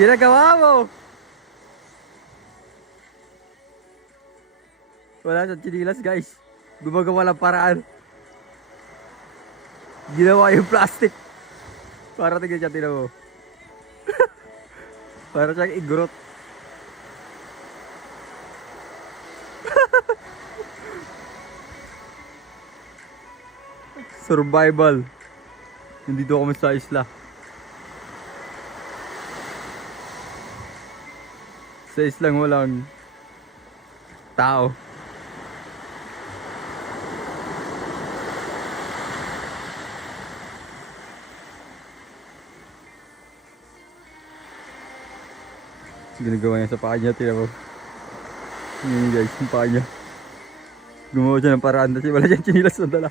Ginagawa mo! Wala sa chinilas guys. Gumagawa lang paraan. Ginawa yung plastic. Para tingnan siya, tinan mo. Para siyang igurot. Survival. Nandito kami sa isla. Sa islang walang tao. Ginagawa niya sa paa niya, tingnan mo. Yun guys, yung paa niya. Gumawa siya ng paraan kasi wala siyang chinilas na dala.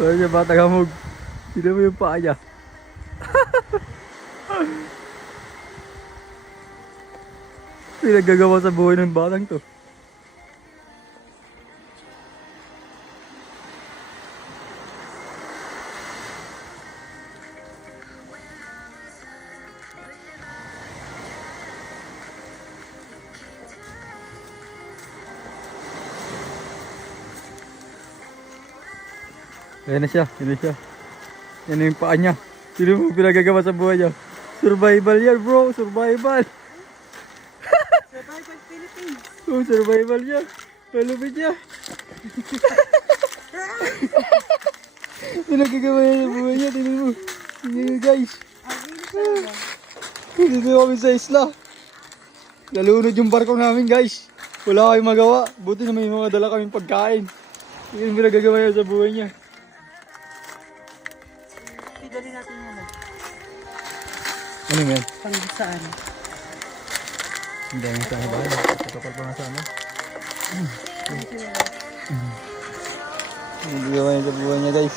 Wala siya batang hamog. Tingnan mo yung paa niya. Pinaggagawa sa buhay ng batang to. Ayan na siya, yan na siya. Yan na yung paa niya. Sino mo pinagagawa sa buhay niya? Survival yan bro, survival. Survival Philippines. Oh, survival niya. Malupit niya. Pinagagawa niya sa buhay niya, tingnan mo. Tingnan mo guys. Dito kami sa isla. Nalunod yung barko namin guys. Wala kayong magawa. Buti na may mga dala kaming pagkain. Yung pinagagawa niya sa buhay niya. Dali natin muna. Ano yan? Panggisaan. Ang dami sa bahay. Kapal pa nga sa ano. Nagagawa niya sa buhay niya guys.